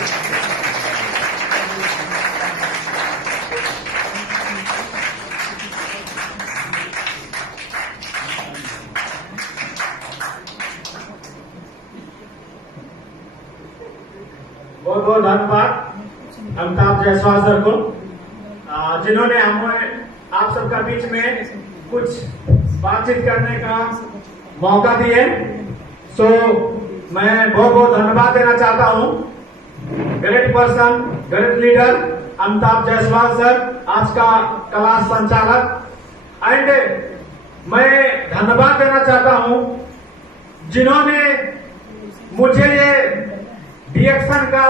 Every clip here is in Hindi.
बहुत बहुत धन्यवाद अमिताभ जायसवाल सर को, जिन्होंने हमें आप सबका बीच में कुछ बातचीत करने का मौका दिए। सो मैं बहुत बहुत धन्यवाद देना चाहता हूं great person, great leader Amitabh Jaiswal sir, आज का क्लास संचालक। एंड मैं धन्यवाद देना चाहता हूं जिन्होंने मुझे ये डीएक्शन का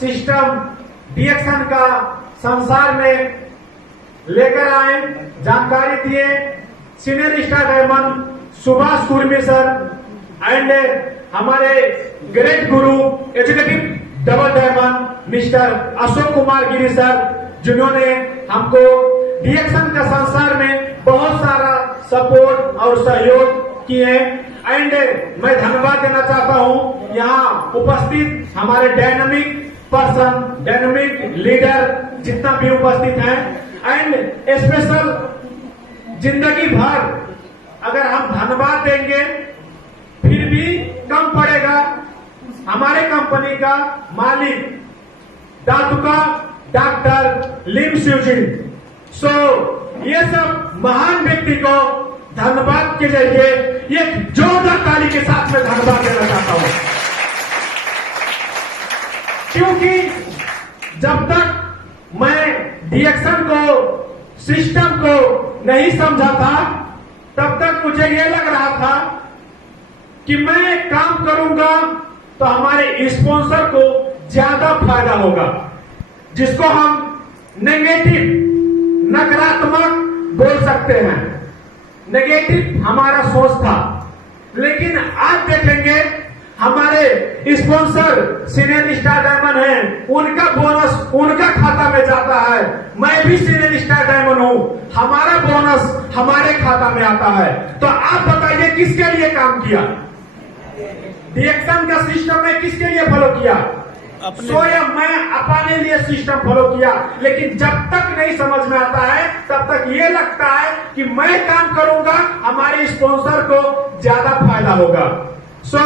सिस्टम, डीएक्शन का संसार में लेकर आए, जानकारी दिए। Senior star diamond Subhash Kurmi sir and हमारे great guru educative double diamond mister Ashok Kumar Giri sir, जिन्होंने हमको डीएक्शन का संसार में बहुत सारा सपोर्ट और सहयोग किए। एंड मैं धन्यवाद देना चाहता हूं यहाँ उपस्थित हमारे डायनामिक पर्सन, डायनामिक लीडर जितना भी उपस्थित हैं। एंड स्पेशल जिंदगी भर अगर हम धन्यवाद देंगे फिर भी कम पड़ेगा, हमारे कंपनी का मालिक दातुका डॉक्टर लिम शिवजिन। सो ये सब महान व्यक्ति को धन्यवाद के जरिए एक जोरदार ताली के साथ में धन्यवाद देना चाहता हूं, क्योंकि जब तक मैं डीएक्शन को, सिस्टम को नहीं समझा था, तब तक मुझे ये लग रहा था कि मैं काम करूंगा तो हमारे स्पॉन्सर को ज्यादा फायदा होगा, जिसको हम नेगेटिव, नकारात्मक बोल सकते हैं। नेगेटिव हमारा सोच था, लेकिन आज देखेंगे हमारे स्पॉन्सर सीनियर स्टार डायमंड हैं, उनका बोनस उनका खाता में जाता है। मैं भी सीनियर स्टार डायमंड हूं, हमारा बोनस हमारे खाता में आता है। तो आप बताइए किसके लिए काम किया? डीएक्शन का सिस्टम में किसके लिए फॉलो किया? स्वयं मैं अपने लिए सिस्टम फॉलो किया। लेकिन जब तक नहीं समझ में आता है तब तक ये लगता है कि मैं काम करूंगा हमारे स्पॉन्सर को ज्यादा फायदा होगा। सो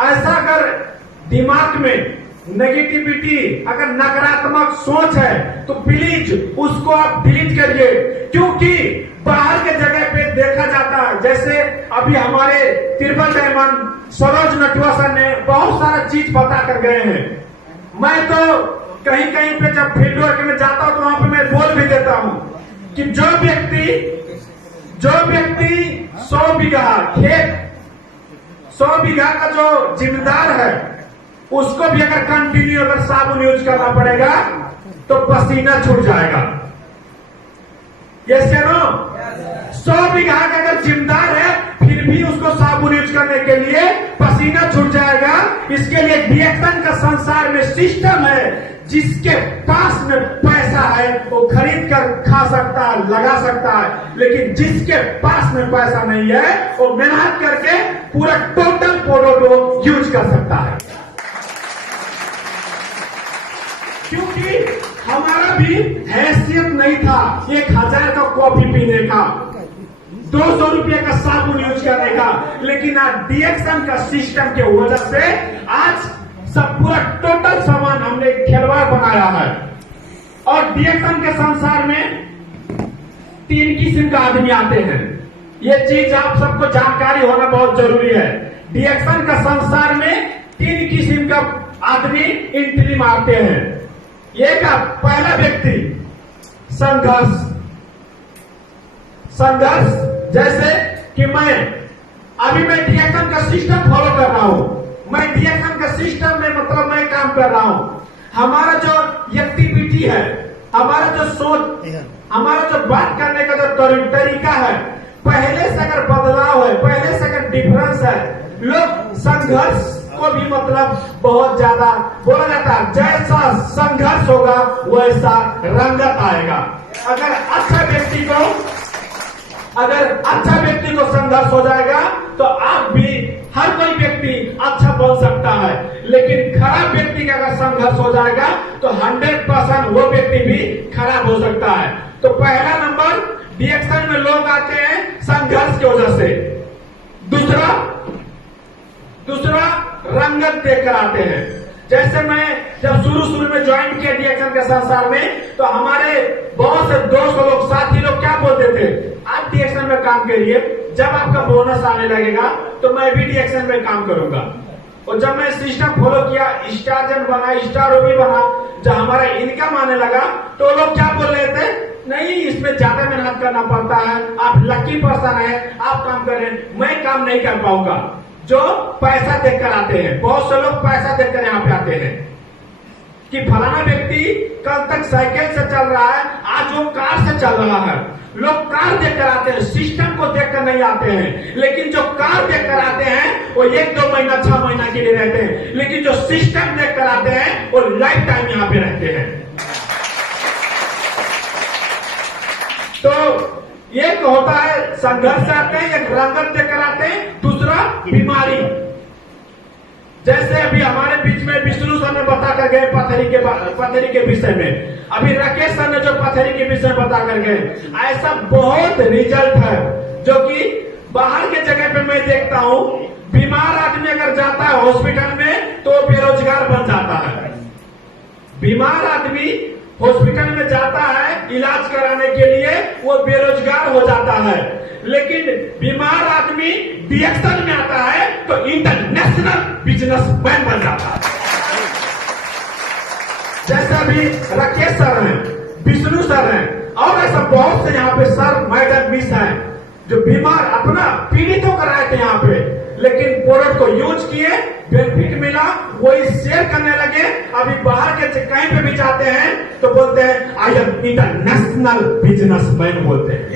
ऐसा अगर दिमाग में नेगेटिविटी, अगर नकारात्मक सोच है तो प्लीज उसको आप डिलीट करिए, क्योंकि बाहर के जगह पे देखा जाता है, जैसे अभी हमारे ट्रिपल डायमंड सरोज नटवासन ने बहुत सारा चीज पता कर गए हैं। मैं तो कहीं कहीं पे जब फील्ड वर्क में जाता हूं तो वहां पे मैं बोल भी देता हूं कि जो व्यक्ति 100 बीघा खेत, 100 बीघा का जो जिम्मेदार है, उसको भी अगर कंटिन्यू अगर साबुन यूज करना पड़ेगा तो पसीना छूट जाएगा। यस या नो? 100 बीघा का अगर जिम्मेदार है फिर भी उसको साबुन यूज करने के लिए पसीना छूट जाएगा। इसके लिए डीएक्शन का संसार में सिस्टम है, जिसके पास में पैसा है वो खरीद कर खा सकता है, लगा सकता है, लेकिन जिसके पास में पैसा नहीं है वो मेहनत करके पूरा टोटल प्रोडक्ट को यूज कर सकता है। क्योंकि हमारा भी हैसियत नहीं था 1000 का कॉफी पीने का, 200 रुपये का साबुन यूज करने का, लेकिन आज डीएक्शन का सिस्टम के वजह से आज सब पूरा टोटल सामान हमने खिलवाड़ बनाया है। और डीएक्शन के संसार में 3 किस्म का आदमी आते हैं, ये चीज आप सबको जानकारी होना बहुत जरूरी है। डीएक्शन का संसार में 3 किस्म का आदमी एंट्री मारते हैं। ये का पहला व्यक्ति संघर्ष, जैसे कि मैं डीएक्शन का सिस्टम फॉलो कर रहा हूं, मैं डीएक्शन का सिस्टम में मतलब मैं काम कर रहा हूं। हमारा जो एक्टिविटी है, हमारा जो सोच, हमारा जो बात करने का जो तरीका है, पहले से अगर बदलाव है, पहले से अगर डिफरेंस है, लोग संघर्ष को भी मतलब बहुत ज्यादा बोला जाता है। जैसा संघर्ष होगा वैसा रंगत आएगा। अगर अच्छा व्यक्ति को संघर्ष हो जाएगा तो आप भी, हर कोई व्यक्ति अच्छा बन सकता है, लेकिन खराब व्यक्ति का अगर संघर्ष हो जाएगा तो 100% वो व्यक्ति भी खराब हो सकता है। तो पहला नंबर, डिएक्शन में लोग आते हैं संघर्ष की वजह से। दूसरा रंगत देखकर आते हैं। जैसे मैं जब शुरू में ज्वाइन किया डिएक्शन के संसार में, तो हमारे बहुत से दोस्त लोग, साथी लोग क्या बोलते थे, आप डिएक्शन में काम करिए, जब आपका बोनस आने लगेगा तो मैं भी डिएक्शन में काम करूंगा। और जब मैं सिस्टम फॉलो किया, स्टार जन बना, स्टार ओबी बना, जब हमारा इनकम आने लगा तो लोग क्या बोल रहे थे, नहीं इसमें ज्यादा मेहनत करना पड़ता है, आप लकी पर्सन है, आप काम करें, मैं काम नहीं कर पाऊंगा। जो पैसा देखकर आते हैं, बहुत से लोग पैसा देखकर यहाँ पे आते हैं कि फलाना व्यक्ति कल तक साइकिल से चल रहा है, आज वो कार से चल रहा है। लोग कार देखकर आते हैं, सिस्टम को देखकर नहीं आते हैं। लेकिन जो कार देखकर आते हैं वो 1-2 महीना 6 महीना के लिए रहते हैं, लेकिन जो सिस्टम देखकर आते हैं वो लाइफ टाइम यहाँ पे रहते हैं। तो एक होता है संघर्ष आते हैं, एक रंगत देखकर आते हैं, दूसरा बीमारी। जैसे अभी हमारे बीच में विष्णु सर ने बता कर गए पथरी के विषय में, अभी राकेश सर ने जो पथरी के विषय बता कर गए, ऐसा बहुत रिजल्ट है जो कि बाहर के जगह पे मैं देखता हूँ। बीमार आदमी अगर जाता है हॉस्पिटल में तो बेरोजगार बन जाता है। बीमार आदमी हॉस्पिटल में जाता है इलाज कराने के लिए, वो बेरोजगार हो जाता है। लेकिन बीमार आदमी डिएक्शन में आता है तो इंटरनेशनल बिजनेसमैन बन जाता है। जैसे अभी राकेश सर हैं, विष्णु सर हैं, और ऐसा बहुत से यहाँ पे सर मैडम मिस हैं जो बीमार अपना पीड़ित होकर आए थे यहाँ पे, लेकिन प्रोडक्ट को यूज किए, बेनिफिट मिला, वही शेयर करने लगे। अभी बाहर के कहीं पे भी जाते हैं तो बोलते हैं आई एम इंटरनेशनल बिजनेसमैन बोलते हैं।